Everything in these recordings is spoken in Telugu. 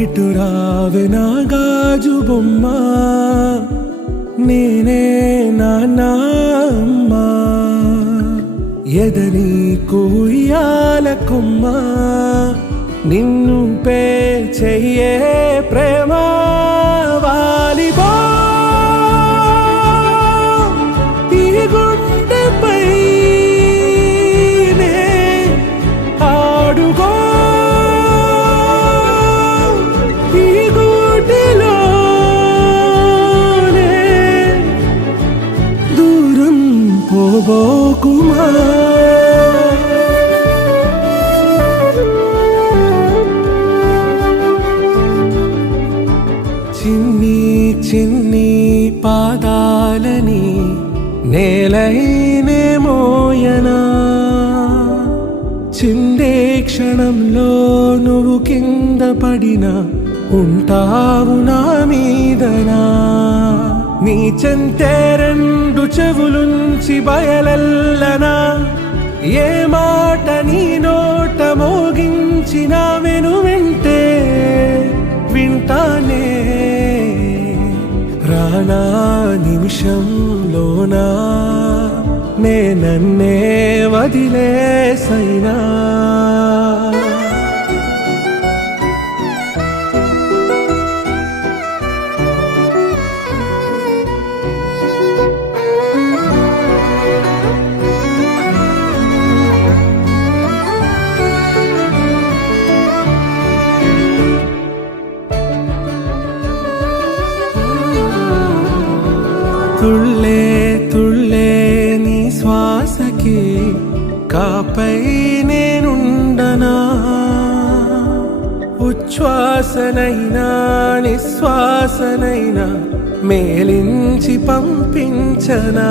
ఇటు రావే నా గాజు బొమ్మ, నేనే నాన్న అమ్మ, ఎదని కుయ్యాల కొమ్మ, నిన్ను పే చెయ్యే ప్రేమ వాలిబా ఈ గుండెపై ఆడుగో పోబోకుమా చిన్ని చిన్ని పాదాలని నేలైనే మోయనా, చిందే క్షణంలో నువ్వు కింద పడినా ఉంటావు నా మీదనా, నీ చెంతే రెండు చెవులుంచి బయలెల్లనా, ఏ మాట నీ నోట మోగించిన వెను వింటే వింటానే, రానా నిమిషంలోనా నే నన్నే వదిలేసైనా. తుళ్ళే తుళ్ళే నీ శ్వాసకి కాపై నేనుండనా, ఉచ్ఛ్వాసనైనా నిశ్వాసనైనా మేలించి పంపించనా,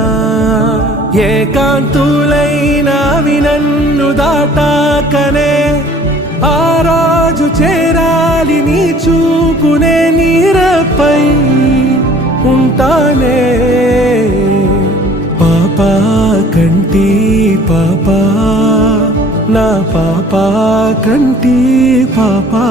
ఏకాంతులైనవి నన్ను దాటాకనే ఆ రాజు చేరాలి నీ చూపునే నీరపై ఉంటానే, పాపా కంటి పాపా నా పాపా కంటి పాపా.